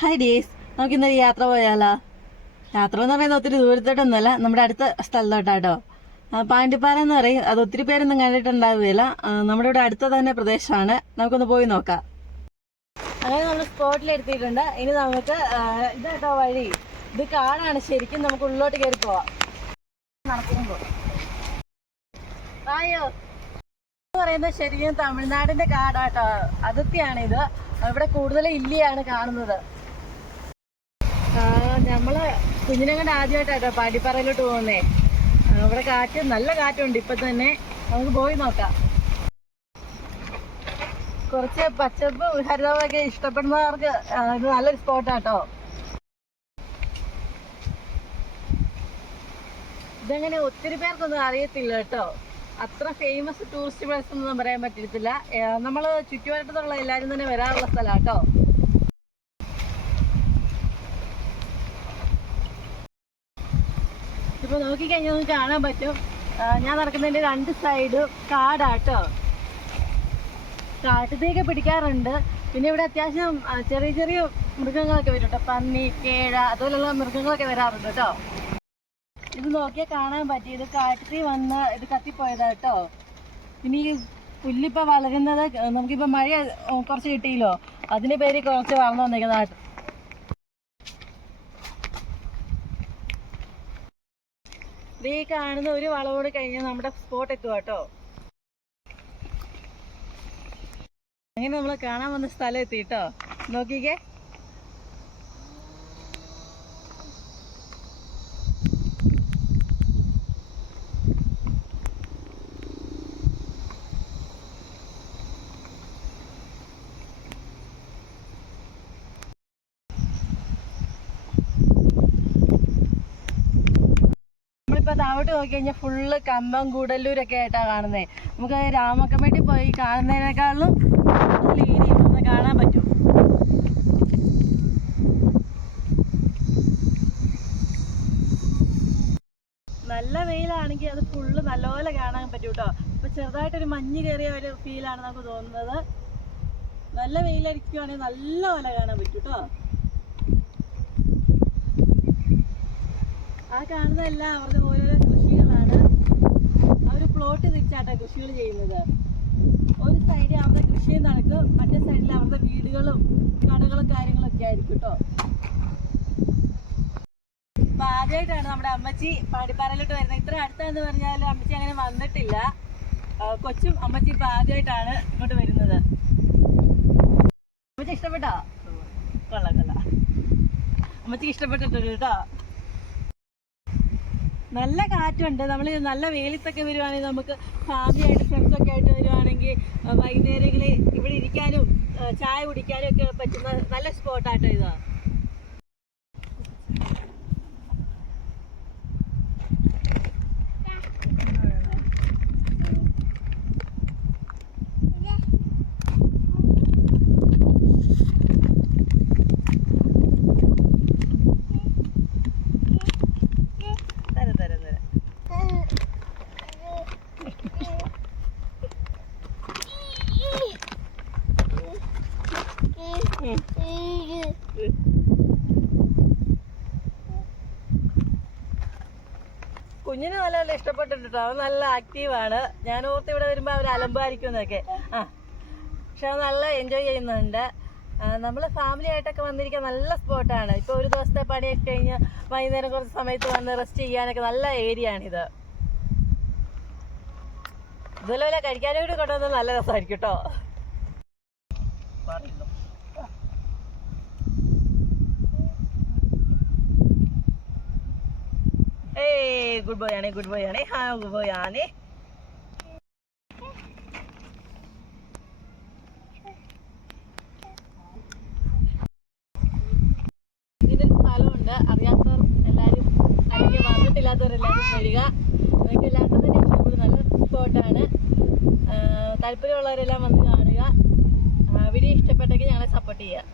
Hi days, നമുക്കിന്നൊരു യാത്ര പോയാലോ? യാത്ര എന്ന് പറയുന്നത് ഒത്തിരി ദൂരത്തോട്ടൊന്നുമല്ല, നമ്മുടെ അടുത്ത സ്ഥലത്തോട്ടാട്ടോ. പാണ്ടിപ്പാറ എന്ന് പറയും. അത് ഒത്തിരി പേരൊന്നും കണ്ടിട്ടുണ്ടാവുകയില്ല. നമ്മുടെ ഇവിടെ അടുത്ത തന്നെ പ്രദേശമാണ്. നമുക്കൊന്ന് പോയി നോക്കാം. അങ്ങനെ നമ്മൾ സ്പോട്ടിലെത്തിയിട്ടുണ്ട്. ഇനി നമുക്ക് ഇതാട്ടോ വഴി. ഇത് കാടാണ് ശരിക്കും. നമുക്ക് ഉള്ളോട്ട് കയറി പോവാം. നടക്കുമ്പോൾ ആയോ പറയുന്നത് ശരിക്കും തമിഴ്നാടിന്റെ കാടാട്ടോ. അതിർത്തിയാണ് ഇത്. ഇവിടെ കൂടുതൽ ഇല്ലിയാണ് കാണുന്നത്. നമ്മള് കുഞ്ഞിനെ കൊണ്ട് ആദ്യമായിട്ടാട്ടോ പാണ്ടിപ്പാറയിലോട്ട് പോകുന്നേ. ഇവിടെ കാറ്റ്, നല്ല കാറ്റുണ്ട് ഇപ്പൊ തന്നെ. നമുക്ക് പോയി നോക്കാം. കുറച്ച് പച്ചപ്പ് ഹരിതമൊക്കെ ഇഷ്ടപ്പെടുന്നവർക്ക് ഇത് നല്ലൊരു സ്പോട്ടാട്ടോ. ഇതങ്ങനെ ഒത്തിരി പേർക്കൊന്നും അറിയത്തില്ല കേട്ടോ. അത്ര ഫേമസ് ടൂറിസ്റ്റ് പ്ലേസ് ഒന്നും പറയാൻ പറ്റത്തില്ല. നമ്മള് ചുറ്റുവട്ടത്തുള്ള എല്ലാവരും തന്നെ വരാറുള്ള സ്ഥലമാട്ടോ. ഇപ്പൊ നോക്കിക്കഴിഞ്ഞാൽ നമുക്ക് കാണാൻ പറ്റും. ഞാൻ നടക്കുന്നതിന്റെ രണ്ട് സൈഡ് കാടാട്ടോ. കാട്ടുതീയൊക്കെ പിടിക്കാറുണ്ട്. പിന്നെ ഇവിടെ അത്യാവശ്യം ചെറിയ ചെറിയ മൃഗങ്ങളൊക്കെ വരും കേട്ടോ. പന്നി, കേഴ, അതുപോലുള്ള മൃഗങ്ങളൊക്കെ വരാറുണ്ട് കേട്ടോ. ഇത് നോക്കിയാൽ കാണാൻ പറ്റി. ഇത് കാട്ടുതീ വന്ന് ഇത് കത്തിപ്പോയതാ കേട്ടോ. പിന്നെ ഈ പുല്ലിപ്പോൾ വളരുന്നത് നമുക്കിപ്പോൾ മഴ കുറച്ച് കിട്ടിയല്ലോ, അതിൻ്റെ പേര് കുറച്ച് വളർന്നു വന്നേക്കുന്നതായിട്ട്. ഈ കാണുന്ന ഒരു വളവോട് കഴിഞ്ഞാൽ നമ്മുടെ സ്പോട്ട് എത്തുക കേട്ടോ. അങ്ങനെ നമ്മൾ കാണാൻ വന്ന സ്ഥലം എത്തി കേട്ടോ. നോക്കിക്കേ, താവോട്ട് നോക്കി കഴിഞ്ഞാൽ ഫുള്ള് കമ്പം കൂടല്ലൂരൊക്കെ ആയിട്ടാണ് കാണുന്നത്. നമുക്ക് രാമക്കമ്പേട്ടി പോയി കാണുന്നതിനേക്കാളും ഏരിയ ഒന്ന് കാണാൻ പറ്റും. നല്ല വെയിലാണെങ്കിൽ അത് ഫുള്ള് നല്ലപോലെ കാണാൻ പറ്റും കേട്ടോ. ഇപ്പൊ ചെറുതായിട്ടൊരു മഞ്ഞ് കയറിയ ഒരു ഫീലാണ് നമുക്ക് തോന്നുന്നത്. നല്ല വെയിലടിക്കുകയാണെങ്കിൽ നല്ലപോലെ കാണാൻ പറ്റും കേട്ടോ. ആ കാണുന്നതെല്ലാം അവരുടെ ഓരോരോ കൃഷികളാണ്. അവർ പ്ലോട്ട് തിരിച്ചാട്ടോ കൃഷികൾ ചെയ്യുന്നത്. ഒരു സൈഡിൽ അവരുടെ കൃഷിയും നടക്കും, മറ്റേ സൈഡിൽ അവരുടെ വീടുകളും കടകളും കാര്യങ്ങളൊക്കെ ആയിരിക്കും കേട്ടോ. അപ്പൊ ആദ്യമായിട്ടാണ് നമ്മുടെ അമ്മച്ചി പാണ്ടിപ്പാറയിലോട്ട് വരുന്നത്. ഇത്ര അടുത്താന്ന് പറഞ്ഞാൽ അമ്മച്ചി അങ്ങനെ വന്നിട്ടില്ല. കൊച്ചും അമ്മച്ചി ഇപ്പൊ ആദ്യമായിട്ടാണ് ഇങ്ങോട്ട് വരുന്നത്. അമ്മച്ചി ഇഷ്ടപ്പെട്ടോ? കൊള്ളാം കൊള്ളാം, അമ്മച്ചിക്ക് ഇഷ്ടപ്പെട്ടിട്ടുണ്ട് കേട്ടോ. നല്ല കാറ്റുണ്ട്. നമ്മൾ നല്ല വെയിലത്തൊക്കെ വരുവാണെങ്കിൽ നമുക്ക് ഫാമിലിയായിട്ട് ഫ്രണ്ട്സൊക്കെ ആയിട്ട് വരുവാണെങ്കിൽ വൈകുന്നേരങ്ങളിൽ ഇവിടെ ഇരിക്കാനും ചായ കുടിക്കാനും ഒക്കെ പറ്റുന്ന നല്ല സ്പോട്ടാട്ടോ ഇതാ. കുഞ്ഞിന് നല്ല ഇഷ്ടപ്പെട്ടിട്ടോ. അവൻ നല്ല ആക്റ്റീവാണ്. ഞാൻ ഓർത്ത് ഇവിടെ വരുമ്പോൾ അവർ അലമ്പായിരിക്കും എന്നൊക്കെ. പക്ഷെ അവൻ നല്ല എൻജോയ് ചെയ്യുന്നുണ്ട്. നമ്മൾ ഫാമിലി ആയിട്ടൊക്കെ വന്നിരിക്കാൻ നല്ല സ്പോട്ടാണ്. ഇപ്പോൾ ഒരു ദിവസത്തെ പണിയൊക്കെ കഴിഞ്ഞ് വൈകുന്നേരം കുറച്ച് സമയത്ത് വന്ന് റെസ്റ്റ് ചെയ്യാനൊക്കെ നല്ല ഏരിയ ആണിത്. ഇതുപോലെ കഴിക്കാനും കൂടി കൊണ്ടുവന്നാൽ നല്ല രസമായിരിക്കും കേട്ടോ. ഗുഡ് ബോയ് ആണേ, ഗുഡ് ബോയ് ആണേ. ഹാ ഗുഡ് ബോയ് ആണേ. ഇതിൽ സ്ഥലമുണ്ട്. അറിയാത്തവർ എല്ലാവരും, അല്ലെങ്കിൽ വന്നിട്ടില്ലാത്തവരെല്ലാവരും വരിക. നിങ്ങൾക്ക് എല്ലാവർക്കും തന്നെ ഇഷ്ടപ്പെടും. നല്ല സ്പോട്ടാണ്. താല്പര്യമുള്ളവരെല്ലാം വന്ന് കാണുക. വീഡിയോ ഇഷ്ടപ്പെട്ടെങ്കിൽ ഞങ്ങളെ സപ്പോർട്ട് ചെയ്യുക.